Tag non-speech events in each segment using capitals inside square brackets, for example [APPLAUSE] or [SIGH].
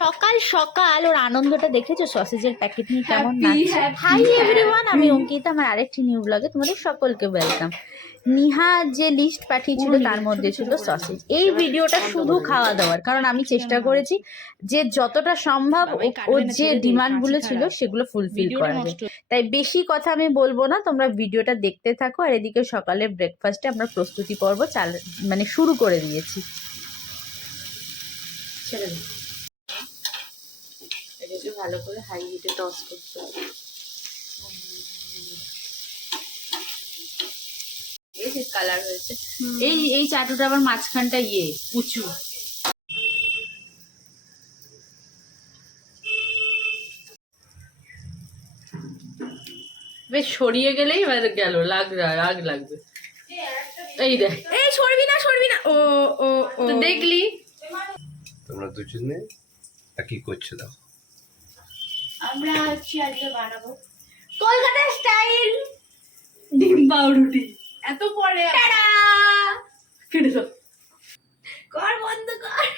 সকাল সকাল ওর আনন্দটা দেখেছ? সসেজের প্যাকেট নিয়ে কেমন হাই এভরিওয়ান আমি অঙ্কিতা আমার আরেকটি নিউ ব্লগে তোমাদের সকলকে ওয়েলকাম নিহা যে লিস্ট পাঠিয়েছিল তার মধ্যে ছিল সসেজ এই ভিডিওটা শুধু খাওয়া দাওয়ার কারণ আমি চেষ্টা করেছি যে যতটা সম্ভব ওর যে ডিমান্ডগুলো ছিল সেগুলো ফুলফিল করাবে তাই বেশি কথা আমি বলব না তোমরা ভিডিওটা দেখতে থাকো। আর এদিকে সকালে ব্রেকফাস্টে আমরা প্রস্তুতি পর্ব চাল মানে শুরু করে দিয়েছি। ছেড়ে এটাকে ভালো করে হাই হিটে টস করতে হবে। কালার হয়েছে। এই এই চাটুটা আবার মাঝখানটা ইয়ে উঁচু। বেশ সরিয়ে গেলেই এবার গেল লাগ রাগ লাগবে। এই দেখ। এই সরবি না সরবি না। ও ও ও। দেখলি? তোমরা দুজনে একই করছ দেখো। আমরা হচ্ছে আজকে বানাবো। কলকাতা স্টাইল ডিম পাউরুটি। এত পরে কেটে দাও। কর বন্ধ কর।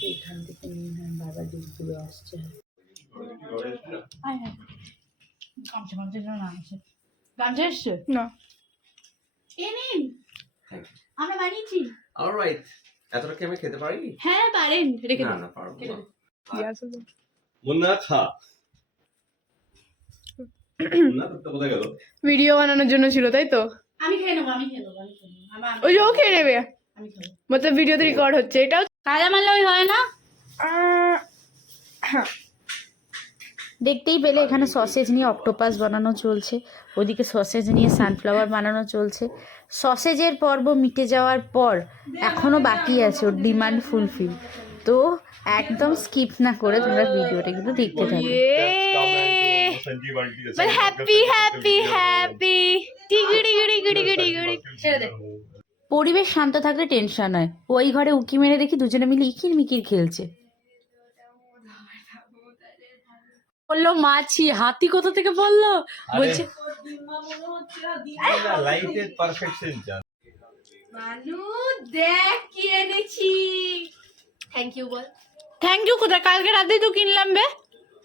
এইখান থেকে নিয়ে বাবা ডিমগুলো আসছে। আয় আয়। গামছা গামছা যেন না আসে। গামছা এসছে? না। এ নিন। আমরা বানিয়েছি। অলরাইট এতটা কি আমি খেতে পারি হ্যাঁ পারেন রেখে না দিন না পারব মুন্না খা। [CLEARS THROAT] কোথায় গেল? ভিডিও বানানোর জন্য ছিল তাই তো? আমি খেয়ে নেব আমি খেয়ে নেব ওই যে ও খেয়ে নেবে। মতলব ভিডিওতে রেকর্ড হচ্ছে এটাও কাজা মারলে ওই হয় না? দেখতেই পেলে এখানে সসেজ নিয়ে অক্টোপাস বানানো চলছে ওদিকে সসেজ নিয়ে সানফ্লাওয়ার বানানো চলছে। সসেজের পর্ব মিটে যাওয়ার পর এখনও বাকি আছে ওর ডিমান্ড ফুলফিল তো একদম স্কিপ না করে তোমরা ভিডিওটা কিন্তু দেখতে থাকো। হ্যাপি হ্যাপি হ্যাপি পরিবেশ শান্ত থাকলে টেনশন হয় ওই ঘরে উকি মেরে দেখি দুজনে মিলে ইকির মিকির খেলছে। বলল মাছি হাতি কোথা থেকে বলল? বলছে মানু দেখ কি এনেছি। থ্যাংক ইউ বল। থ্যাংক ইউ কোথায়? কালকে রাতে তো কিনলাম বে।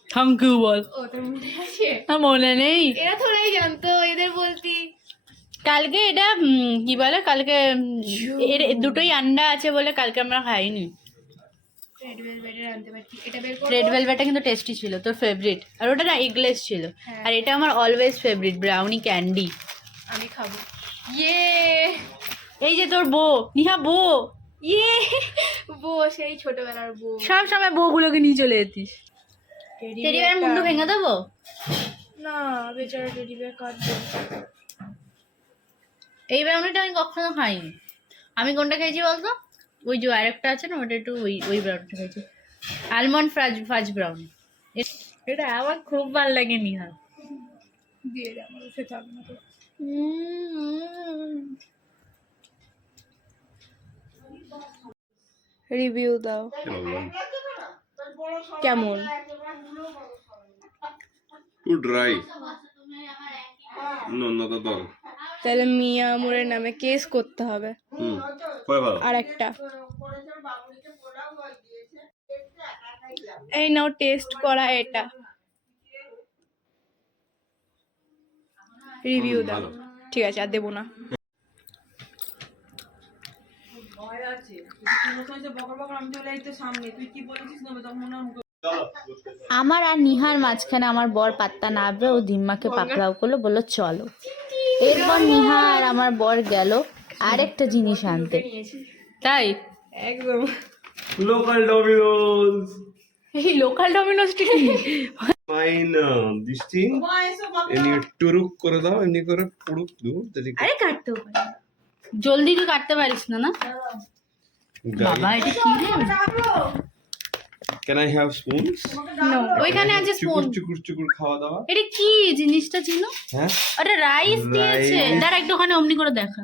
থ্যাংক ইউ বল। ও তোর মনে আছে? না মনে নেই। এরা থোড়াই জানতো এদের বলতি। কালকে এটা কি বলে কালকে এর দুটোই আন্ডা আছে বলে কালকে আমরা খাইনি। রেড ভেলভেটটা কিন্তু টেস্টি ছিল তোর ফেভারিট আর ওটা না এগলেস ছিল। হ্যাঁ। আর এটা আমার অলওয়েজ ফেভারিট ব্রাউনি ক্যান্ডি আমি খাব। ইয়ে! এই যে তোর বউ নিহা বউ। ইয়ে! বো সেই ছোটবেলার বো সব সময় বউগুলোকে নিয়ে চলে যেতিস। টেডি বেয়ার মুন্ডু ভেঙে দেবো? না বেচারা টেডি বেয়ার কাটবে এই ব্রাউনিটা আমি কখনো খাইনি। আমি কোনটা খেয়েছি বলতো? ওই যে আরেকটা আছে না ওটা একটু ওই ওই ব্রাউনটা খেয়েছি আলমন্ড ফ্রাজ ফাজ ব্রাউন এটা আমার খুব ভালো লাগে নিহা। দিয়ে রিভিউ দাও। কেমন? টু ড্রাই তাহলে মিয়া মোরের নামে কেস করতে হবে। আর একটা। এই নাও টেস্ট করা এটা। রিভিউ দাও। ঠিক আছে আর দেবো না। আমার আর নিহার মাঝখানে আমার বর পাত্তা না আবে ও দিম্মাকে পাকড়াও করল বলল চলো। এরপর নিহা আর আমার বর গেল। আরেকটা জিনিস আনতে। তাই? একদম। লোকাল ডমিনোস এই লোকাল ডমিনোসটি ফাইন দিস থিং এমনি টুরুক করে দাও এমনি করে পুরুক দু যদি আরে কাটতেও পারি জলদি তুই কাটতে পারিস না না? বাবা এটা কি রে? Can I have spoons no ওইখানে আছে স্পুন চুকুর চুকুর খাওয়া দাওয়া। এটা কি জিনিসটা ছিল হ্যাঁ? ওটা রাইস দিয়েছে. দাঁড়া একটুখানি অমনি করে দেখা।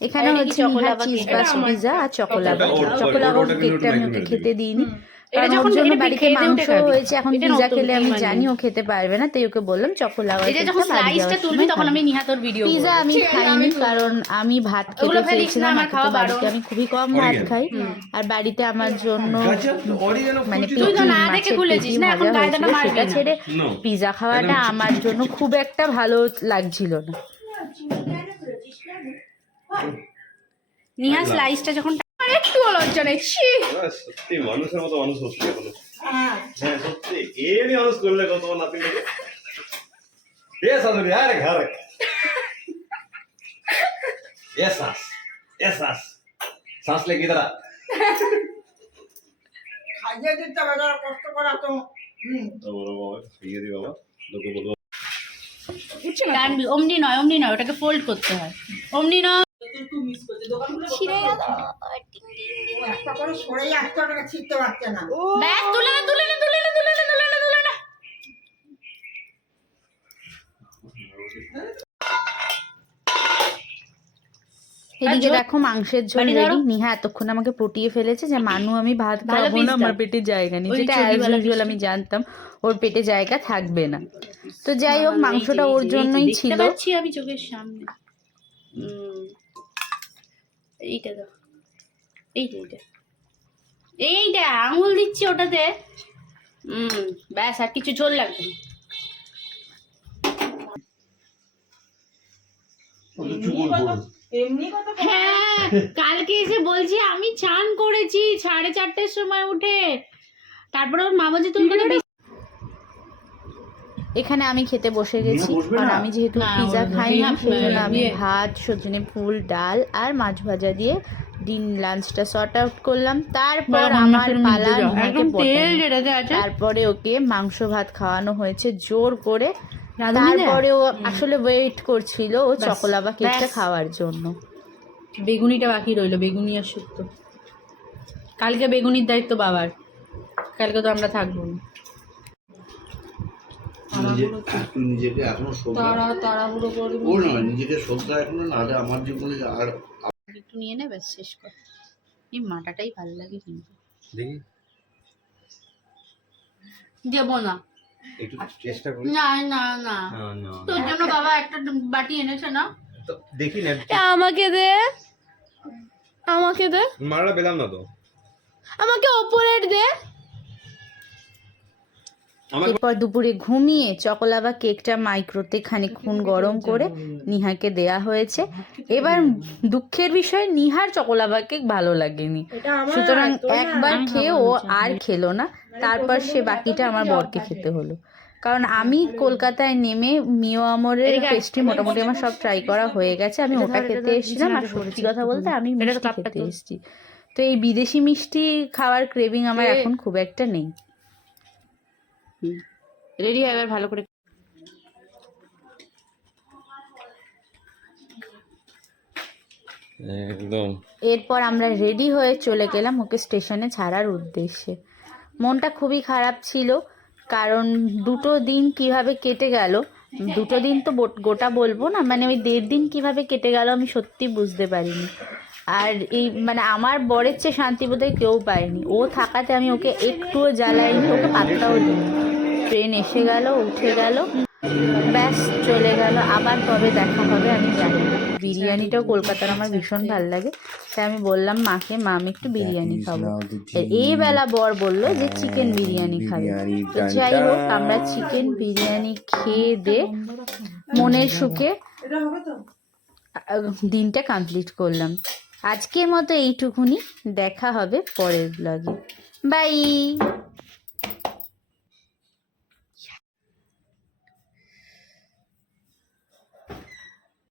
এখানে হচ্ছে চকোলাভা চিজ? বাস পিজা আর চকোলাভা চকোলাভা কেকটা আমি ওকে খেতে দিইনি। যখন জন্য বাড়িতে মাংস হয়েছে। এখন পিজা খেলে আমি মানে। জানি ও খেতে পারবে না তাই ওকে বললাম চকোলাভা এটা যখন স্লাইসটা তুলবি তখন আমি নিহা ভিডিও পিজা আমি খাইনি কারণ আমি ভাত খেতে চেয়েছিলাম খাওয়া বাড়িতে আমি খুবই কম ভাত খাই আর বাড়িতে আমার জন্য মানে সেটা ছেড়ে পিজা খাওয়াটা আমার জন্য খুব একটা ভালো লাগছিল না। নিহা স্লাইসটা যখন আর একটু লজ্জা নেই ছি। সত্যি মানুষের মতো মানুষ হচ্ছে এখন। হ্যাঁ। হ্যাঁ সত্যি এমনি মানুষ করলে কত নাতি এ সাধুরি আরে ঘরে এ শ্বাস এ শ্বাস শ্বাস লেগে দাঁড়া খাইয়ে দিতে হবে যারা কষ্ট করা তো হুম। তো বলো বাবা খাইয়ে দি বাবা লোকে বলব টানবি অমনি নয় অমনি নয় ওটাকে ফোল্ড করতে হয়। অমনি নয়। একটু মিস করছে দোকানগুলো ও একটা করে সরে একটা টাকা ছিটতে পারছে না। ব্যাগ তুলে না তুলে না তুলে না তুলে না তুলে না তুলে না। এদিকে দেখো মাংসের ঝোল বাড়ি রেডি নিহা এতক্ষণ আমাকে পটিয়ে ফেলেছে যে মানু আমি ভাত খাব না আমার পেটে জায়গা নেই। যেটা অ্যাজ ইউজুয়াল আমি জানতাম ওর পেটে জায়গা থাকবে না। তো যাই হোক মাংসটা ওর জন্যই ছিল। আমি চোখের সামনে। এইটা দাও। এইটা এইটা এইটা আঙুল দিচ্ছি ওটাতে। হুম ব্যাস আর কিছু ঝোল লাগবে না। এমনি কথা হ্যাঁ কালকে এসে বলছি আমি চান করেছি সাড়ে চারটের সময় উঠে। তারপরে ওর মা বলছে তুমি বলে এখানে আমি খেতে বসে গেছি কারণ আমি যেহেতু পিজা ওর খাইনি নিহা সেই জন্য আমি ভাত সজনে ফুল ডাল আর মাছ ভাজা দিয়ে দিন লাঞ্চটা শর্ট আউট করলাম। তারপর আমার পালা। তারপরে ওকে মাংস ভাত খাওয়ানো হয়েছে জোর করে। তারপরে ও আসলে ওয়েট করছিল ও চকোলাবা কেকটা খাওয়ার জন্য। বেগুনিটা বাকি রইল বেগুনি আর শুক্তো। কালকে বেগুনির দায়িত্ব বাবার। কালকে তো আমরা থাকব না। নিজেকে এখনও তাড়াহুড়ো করবি। ও নয় নিজেকে শ্রদ্ধা এখনও না আমার জীবনে আর একটু নিয়ে নে ব্যাস শেষ কর। এই মাটাটাই ভালো লাগে কিন্তু। দেখি। দেব না। একটু চেষ্টা করি না না না। তোর জন্য বাবা একটা বাটি এনেছে না? তো দেখি না। আমাকে দে। আমাকে দে। মারা পেলাম না তো। আমাকে ওপরের দে। আমাকে এরপর দুপুরে ঘুমিয়ে চকোলাবা কেকটা মাইক্রোতে খানিকক্ষণ গরম করে নিহাকে দেয়া হয়েছে। এবার দুঃখের বিষয় নিহার চকোলাবা কেক ভালো লাগেনি। সুতরাং একবার খেয়ে ও আর খেলো না। তারপর সে বাকিটা আমার বরকে খেতে হলো। কারণ আমি কলকাতায় নেমে মিও আমরের পেস্ট্রি মোটামুটি আমার সব ট্রাই করা হয়ে গেছে। আমি ওটা খেতে এসেছিলাম আর সত্যি কথা বলতে আমি মিষ্টি খেতে এসেছি। তো এই বিদেশি মিষ্টি খাওয়ার ক্রেভিং আমার এখন খুব একটা নেই। রেডি হয় এবার ভালো করে একদম। এরপর আমরা রেডি হয়ে চলে গেলাম ওকে স্টেশনে ছাড়ার উদ্দেশ্যে। মনটা খুবই খারাপ ছিল কারণ দুটো দিন কীভাবে কেটে গেল দুটো দিন তো গোটা বলব না মানে ওই দেড় দিন কীভাবে কেটে গেল আমি সত্যি বুঝতে পারিনি। আর এই মানে আমার বরের চেয়ে শান্তি বোধহয় কেউ পায়নি। ও থাকাতে আমি ওকে একটুও জ্বালাইনি ওকে পাত্তাও দিইনি। ট্রেন এসে গেল উঠে গেল ব্যাস চলে গেল। আবার কবে দেখা হবে আমি জানি বিরিয়ানিটাও কলকাতার আমার ভীষণ ভালো লাগে। তাই আমি বললাম মাকে মা আমি একটু বিরিয়ানি খাব। এই বেলা বর বলল যে চিকেন বিরিয়ানি খাবে। তো যাই হোক আমরা চিকেন বিরিয়ানি খেয়ে দে মনের সুখে দিনটা কমপ্লিট করলাম। আজকের মতো এইটুকুনি দেখা হবে পরের ব্লগে বাই